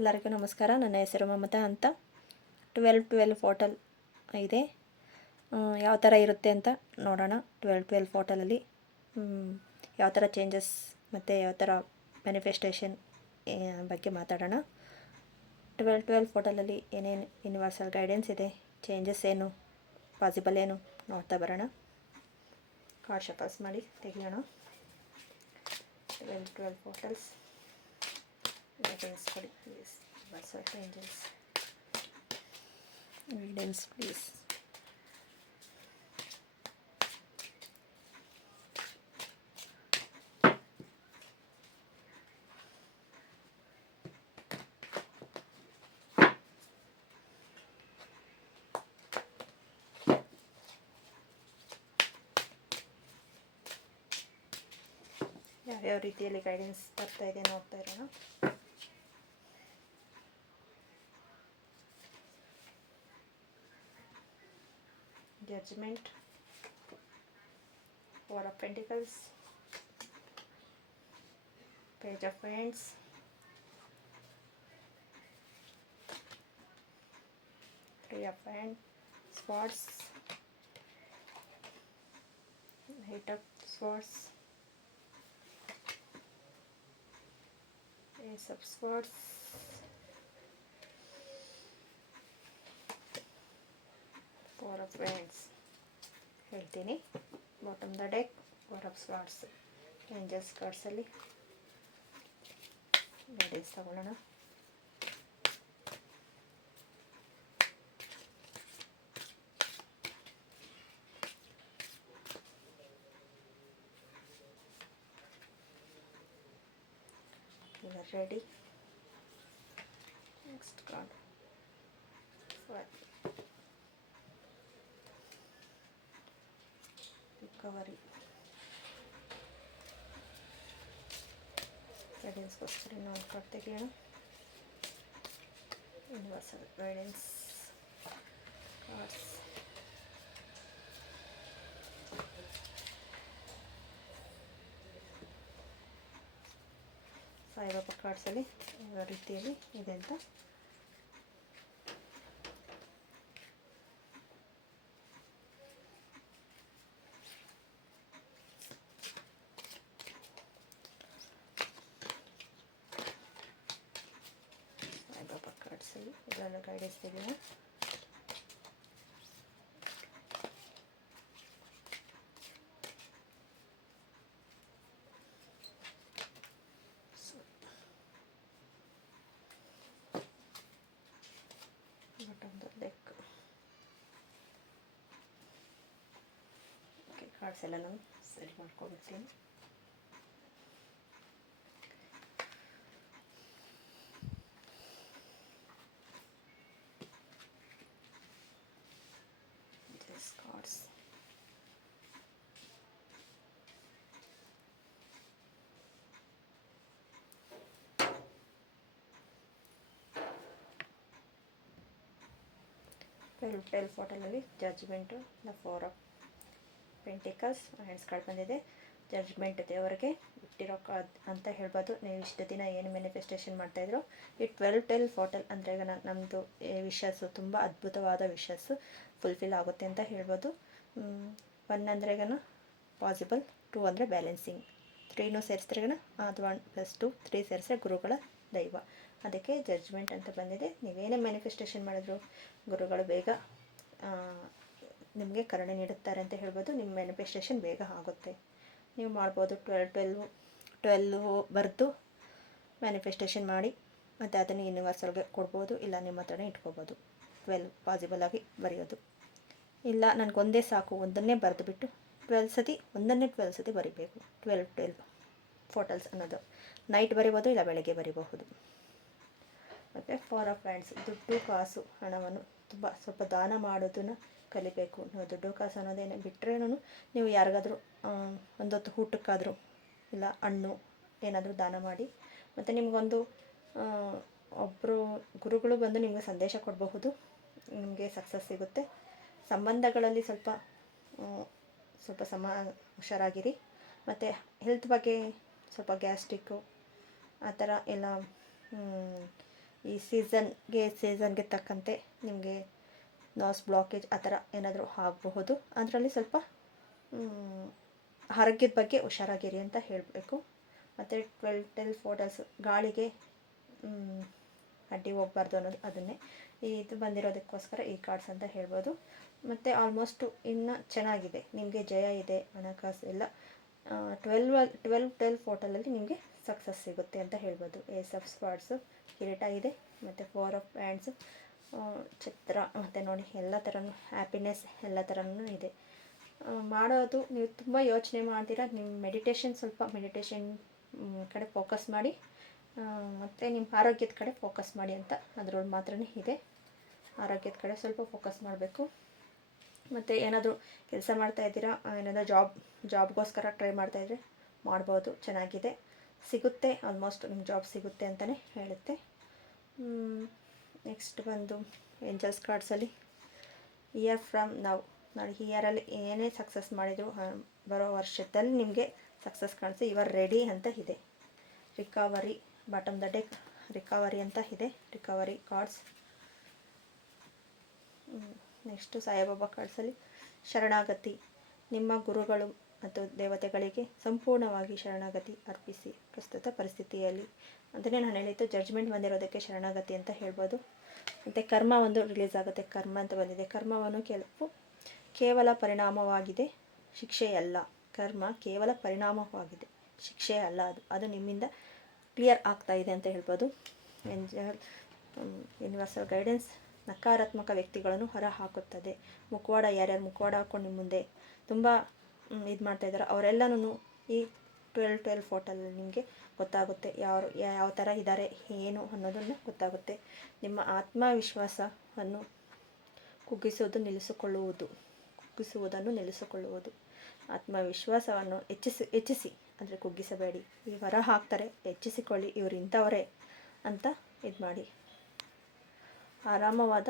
ಎಲ್ಲರಿಗೂ ನಮಸ್ಕಾರ. ನನ್ನ ಹೆಸರು ಮಮತಾ ಅಂತ. 12 ಪೋರ್ಟಲ್ ಇದೆ. ಯಾವ ಥರ ಇರುತ್ತೆ ಅಂತ ನೋಡೋಣ. 12 ಪೋರ್ಟಲಲ್ಲಿ ಯಾವ ಥರ ಚೇಂಜಸ್ ಮತ್ತು ಯಾವ ಥರ ಮ್ಯಾನಿಫೆಸ್ಟೇಷನ್ ಬಗ್ಗೆ ಮಾತಾಡೋಣ. 12 ಪೋರ್ಟಲಲ್ಲಿ ಏನೇನು ಯೂನಿವರ್ಸಲ್ ಗೈಡೆನ್ಸ್ ಇದೆ, ಚೇಂಜಸ್ ಏನು, ಪಾಸಿಬಲ್ ಏನು ನೋಡ್ತಾ ಬರೋಣ. ಕಾರ್ಡ್ ಶಫಲ್ಸ್ ಮಾಡಿ ತೆಗೆಯೋಣ. 12 ಪೋರ್ಟಲ್ಸ್ guidance ಕೊಡಿ please. universal angels guidance please. ಯಾವ್ಯಾವ ರೀತಿಯಲ್ಲಿ ಗೈಡೆನ್ಸ್ ಬರ್ತಾ ಇದೆ ನೋಡ್ತಾ ಇರೋಣ. Judgment, Four of Pentacles, Page of Wands, Three of Swords, Eight of Swords, Ace of Swords, Four of Wands. ಹೇಳ್ತೀನಿ. Bottom the deck, four of swords. Angels ಕಾರ್ಡ್ಸಲ್ಲಿ guidance ತಗೊಳ್ಳೋಣ. You are ready. Next card recovery. ಗೈಡೆನ್ಸ್ಗೋಸ್ಕರ ನಾವು card ತೆಗೆಯೋಣ. Universal guidance cards. Saibaba ಕಾರ್ಡ್ಸಲ್ಲಿ ಯಾವ ರೀತಿಯಲ್ಲಿ ಇದೆ ಅಂತ ಇದನ್ನು ಗೈಡೆನ್ಸ್ ತೆಗೆಯೋಣ. Bottom deck. ಓಕೆ, ಕಾರ್ಡ್ಸ್ ಎಲ್ಲ ನಾನು ಸೆಟ್ ಮಾಡ್ಕೊಬಿಡ್ತೀನಿ. cards. ಟ್ವೆಲ್ ಫೋಟೋನಲ್ಲಿ judgement, the four of pentacles hands card ಬಂದಿದೆ. ಜಡ್ಜ್ಮೆಂಟ್ ದೇವರಿಗೆ ಇಟ್ಟಿರೋ ಅಂತ ಹೇಳ್ಬೋದು. ನೀವು ಇಷ್ಟು ದಿನ ಏನು ಮ್ಯಾನಿಫೆಸ್ಟೇಷನ್ ಮಾಡ್ತಾಯಿದ್ರು, ಈ 12 ಪೋರ್ಟಲ್ ಅಂದರೆ ಈಗ ನಮ್ಮದು ವಿಶಸ್ಸು ತುಂಬ ಅದ್ಭುತವಾದ ವಿಶಸ್ಸು ಫುಲ್ಫಿಲ್ ಆಗುತ್ತೆ ಅಂತ ಹೇಳ್ಬೋದು. 1 ಅಂದರೆ ಪಾಸಿಬಲ್, 2 ಅಂದರೆ ಬ್ಯಾಲೆನ್ಸಿಂಗ್, 3 ಸೇರಿಸಿದ್ರೆಗನ ಅದು 1+2 3 ಸೇರಿಸಿದ್ರೆ ಗುರುಗಳ ದೈವ. ಅದಕ್ಕೆ ಜಡ್ಜ್ಮೆಂಟ್ ಅಂತ ಬಂದಿದೆ. ನೀವೇನೇ ಮ್ಯಾನಿಫೆಸ್ಟೇಷನ್ ಮಾಡಿದ್ರು ಗುರುಗಳು ಬೇಗ ನಿಮಗೆ ಕರುಣೆ ನೀಡುತ್ತಾರೆ ಅಂತ ಹೇಳ್ಬೋದು. ನಿಮ್ಮ ಮ್ಯಾನಿಫೆಸ್ಟೇಷನ್ ಬೇಗ ಆಗುತ್ತೆ. ನೀವು ಮಾಡ್ಬೋದು. 12 ಬರೆದು ಮ್ಯಾನಿಫೆಸ್ಟೇಷನ್ ಮಾಡಿ ಮತ್ತು ಅದನ್ನು ಯೂನಿವರ್ಸಲ್ಗೆ ಕೊಡ್ಬೋದು, ಇಲ್ಲ ನಿಮ್ಮ ಹತ್ರನೇ ಇಟ್ಕೋಬೋದು. 12 ಪಾಸಿಬಲ್ ಆಗಿ ಬರೆಯೋದು. ಇಲ್ಲ ನನಗೊಂದೇ ಸಾಕು, ಒಂದನ್ನೇ ಬರೆದುಬಿಟ್ಟು 12 ಸತಿ ಬರಿಬೇಕು. 12 ಫೋಟಲ್ಸ್ ಅನ್ನೋದು ನೈಟ್ ಬರಿಬೋದು, ಇಲ್ಲ ಬೆಳಗ್ಗೆ ಬರಿಬಹುದು. ಮತ್ತು ಫೋರ್ ಆಫ್ ಹ್ಯಾಂಡ್ಸ್, ದುಡ್ಡು ಕಾಸು ಹಣವನ್ನು ಸ್ವಲ್ಪ ದಾನ ಮಾಡೋದನ್ನು ಕಲಿಬೇಕು. ನೀವು ದುಡ್ಡು ಕಾಸು ಅನ್ನೋದೇನು ಬಿಟ್ಟರೇನು ನೀವು ಯಾರಿಗಾದರೂ ಒಂದೊತ್ತು ಊಟಕ್ಕಾದರೂ ಇಲ್ಲ ಹಣ್ಣು ಏನಾದರೂ ದಾನ ಮಾಡಿ. ಮತ್ತು ನಿಮಗೊಂದು ಒಬ್ಬರು ಗುರುಗಳು ಬಂದು ನಿಮಗೆ ಸಂದೇಶ ಕೊಡಬಹುದು, ನಿಮಗೆ ಸಕ್ಸಸ್ ಸಿಗುತ್ತೆ. ಸಂಬಂಧಗಳಲ್ಲಿ ಸ್ವಲ್ಪ ಹುಷಾರಾಗಿರಿ. ಮತ್ತು ಹೆಲ್ತ್ ಬಗ್ಗೆ ಸ್ವಲ್ಪ ಗ್ಯಾಸ್ಟ್ರಿಕ್ಕು ಆ ಥರ ಎಲ್ಲ ಈ ಸೀಸನ್ಗೆ ತಕ್ಕಂತೆ ನಿಮಗೆ ನೋಸ್ ಬ್ಲಾಕೇಜ್ ಆ ಥರ ಏನಾದರೂ ಆಗಬಹುದು. ಅದರಲ್ಲಿ ಸ್ವಲ್ಪ ಆರೋಗ್ಯದ ಬಗ್ಗೆ ಹುಷಾರಾಗಿರಿ ಅಂತ ಹೇಳಬೇಕು. ಮತ್ತು 12 ಫೋಟೋಸ್ ಗಾಳಿಗೆ ಅಡ್ಡಿ ಹೋಗಬಾರ್ದು ಅನ್ನೋದು ಅದನ್ನೇ ಇದು ಬಂದಿರೋದಕ್ಕೋಸ್ಕರ ಈ ಕಾರ್ಡ್ಸ್ ಅಂತ ಹೇಳ್ಬೋದು. ಮತ್ತು ಆಲ್ಮೋಸ್ಟು ಇನ್ನು ಚೆನ್ನಾಗಿದೆ, ನಿಮಗೆ ಜಯ ಇದೆ, ಹಣಕಾಸು ಎಲ್ಲ 12 ಫೋಟೋದಲ್ಲಿ ನಿಮಗೆ ಸಕ್ಸಸ್ ಸಿಗುತ್ತೆ ಅಂತ ಹೇಳ್ಬೋದು. ಏಸ್ ಆಫ್ ಸ್ವಾರ್ಡ್ಸು ಕಿರೀಟ ಇದೆ, ಮತ್ತು 4 ಆಫ್ ಹ್ಯಾಂಡ್ಸು ಛತ್ರ, ಮತ್ತು ನೋಡಿ ಎಲ್ಲ ಥರನೂ ಹ್ಯಾಪಿನೆಸ್ ಎಲ್ಲ ಥರನೂ ಇದೆ. ಮಾಡೋದು ನೀವು ತುಂಬ ಯೋಚನೆ ಮಾಡ್ತೀರಾ, ನಿಮ್ಮ ಮೆಡಿಟೇಷನ್ ಕಡೆ ಫೋಕಸ್ ಮಾಡಿ, ಮತ್ತು ನಿಮ್ಮ ಆರೋಗ್ಯದ ಕಡೆ ಫೋಕಸ್ ಮಾಡಿ ಅಂತ ಅದರೊಳಗೆ ಮಾತ್ರನೇ ಇದೆ. ಆರೋಗ್ಯದ ಕಡೆ ಸ್ವಲ್ಪ ಫೋಕಸ್ ಮಾಡಬೇಕು. ಮತ್ತು ಏನಾದರೂ ಕೆಲಸ ಮಾಡ್ತಾಯಿದ್ದೀರಾ, ಏನಾದರೂ ಜಾಬ್ಗೋಸ್ಕರ ಟ್ರೈ ಮಾಡ್ತಾಯಿದ್ರೆ ಮಾಡ್ಬೋದು, ಚೆನ್ನಾಗಿದೆ, ಸಿಗುತ್ತೆ, ಆಲ್ಮೋಸ್ಟ್ ನಿಮ್ಮ ಜಾಬ್ ಸಿಗುತ್ತೆ ಅಂತಲೇ ಹೇಳುತ್ತೆ. ನೆಕ್ಸ್ಟ್ ಬಂದು ಏಂಜಲ್ಸ್ ಕಾರ್ಡ್ಸಲ್ಲಿ ಇಯರ್ ಫ್ರಮ್ ನೋಡಿ ಇಯರಲ್ಲಿ ಏನೇ ಸಕ್ಸಸ್ ಮಾಡಿದ್ರು ಬರೋ ವರ್ಷದಲ್ಲಿ ನಿಮಗೆ ಸಕ್ಸಸ್ ಕಾಣಿಸಿ, ಯು ಆರ್ ರೆಡಿ ಅಂತ ಇದೆ. Recovery bottom the deck recovery ಅಂತ ಇದೆ, ರಿಕವರಿ ಕಾರ್ಡ್ಸ್. ನೆಕ್ಸ್ಟು ಸಾಯಿಬಾಬಾ ಕಾರ್ಡ್ಸಲ್ಲಿ ಶರಣಾಗತಿ, ನಿಮ್ಮ ಗುರುಗಳು ಮತ್ತು ದೇವತೆಗಳಿಗೆ ಸಂಪೂರ್ಣವಾಗಿ ಶರಣಾಗತಿ ಅರ್ಪಿಸಿ ಪ್ರಸ್ತುತ ಪರಿಸ್ಥಿತಿಯಲ್ಲಿ. ಅದನ್ನೇ ನಾನು ಹೇಳಿದ್ದು, ಜಡ್ಜ್ಮೆಂಟ್ ಬಂದಿರೋದಕ್ಕೆ ಶರಣಾಗತಿ ಅಂತ ಹೇಳ್ಬೋದು. ಮತ್ತು ಕರ್ಮ ಒಂದು ರಿಲೀಸ್ ಆಗುತ್ತೆ, ಕರ್ಮ ಅಂತ ಬಂದಿದೆ. ಕರ್ಮವನ್ನು ಕೇವಲ ಪರಿಣಾಮವಾಗಿದೆ, ಶಿಕ್ಷೆಯಲ್ಲ. ಕರ್ಮ ಕೇವಲ ಪರಿಣಾಮವಾಗಿದೆ, ಶಿಕ್ಷೆ ಅಲ್ಲ. ಅದು ನಿಮ್ಮಿಂದ ಕ್ಲಿಯರ್ ಆಗ್ತಾ ಇದೆ ಅಂತ ಹೇಳ್ಬೋದು. ಯೂನಿವರ್ಸಲ್ ಗೈಡೆನ್ಸ್ ನಕಾರಾತ್ಮಕ ವ್ಯಕ್ತಿಗಳನ್ನು ಹೊರ ಹಾಕುತ್ತದೆ. ಮುಖವಾಡ ಯಾರ್ಯಾರು ಮುಖವಾಡ ಹಾಕ್ಕೊಂಡು ನಿಮ್ಮ ಮುಂದೆ ತುಂಬ ಇದು ಮಾಡ್ತಾಯಿದ್ದಾರೆ ಅವರೆಲ್ಲನೂ ಈ 12 ಫೋಟೋಲ್ಲಿ ನಿಮಗೆ ಗೊತ್ತಾಗುತ್ತೆ ಯಾವ ಥರ ಇದ್ದಾರೆ ಏನು ಅನ್ನೋದನ್ನು ಗೊತ್ತಾಗುತ್ತೆ. ನಿಮ್ಮ ಆತ್ಮವಿಶ್ವಾಸವನ್ನು ಕುಗ್ಗಿಸುವುದನ್ನು ನಿಲ್ಲಿಸಿಕೊಳ್ಳುವುದು. ಆತ್ಮವಿಶ್ವಾಸವನ್ನು ಹೆಚ್ಚಿಸಿ ಅಂದರೆ ಕುಗ್ಗಿಸಬೇಡಿ. ಈ ಹೊರ ಹಾಕ್ತಾರೆ, ಹೆಚ್ಚಿಸಿಕೊಳ್ಳಿ, ಇವರು ಇಂಥವರೇ ಅಂತ ಇದು ಮಾಡಿ. ಆರಾಮವಾದ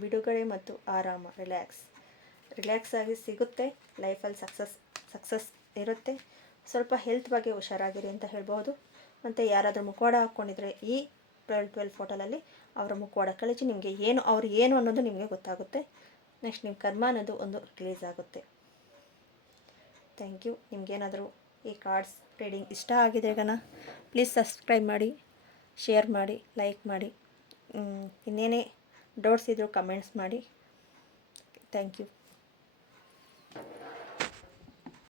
ಬಿಡುಗಡೆ ಮತ್ತು ಆರಾಮ, ರಿಲ್ಯಾಕ್ಸ್ ಆಗಿ ಸಿಗುತ್ತೆ. ಲೈಫಲ್ಲಿ ಸಕ್ಸಸ್ ಇರುತ್ತೆ. ಸ್ವಲ್ಪ ಹೆಲ್ತ್ ಬಗ್ಗೆ ಹುಷಾರಾಗಿರಿ ಅಂತ ಹೇಳ್ಬೋದು. ಮತ್ತು ಯಾರಾದರೂ ಮುಖವಾಡ ಹಾಕ್ಕೊಂಡಿದ್ರೆ ಈ 12 ಫೋಟೋದಲ್ಲಿ ಅವರ ಮುಖವಾಡ ಕಳಿಸಿ ನಿಮಗೆ ಅವ್ರು ಏನು ಅನ್ನೋದು ನಿಮಗೆ ಗೊತ್ತಾಗುತ್ತೆ. ನೆಕ್ಸ್ಟ್ ನಿಮ್ಮ ಕರ್ಮ ಅನ್ನೋದು ಒಂದು ರಿಲೀಸ್ ಆಗುತ್ತೆ. Thank you. ನಿಮಗೇನಾದರೂ ಈ ಕಾರ್ಡ್ಸ್ ರೀಡಿಂಗ್ ಇಷ್ಟ ಆಗಿದೆ ಪ್ಲೀಸ್ ಸಬ್ಸ್ಕ್ರೈಬ್ ಮಾಡಿ, ಶೇರ್ ಮಾಡಿ, ಲೈಕ್ ಮಾಡಿ. ಇನ್ನೇನೇ ಡೌಟ್ಸ್ ಇದ್ದರೂ ಕಮೆಂಟ್ಸ್ ಮಾಡಿ. Thank you.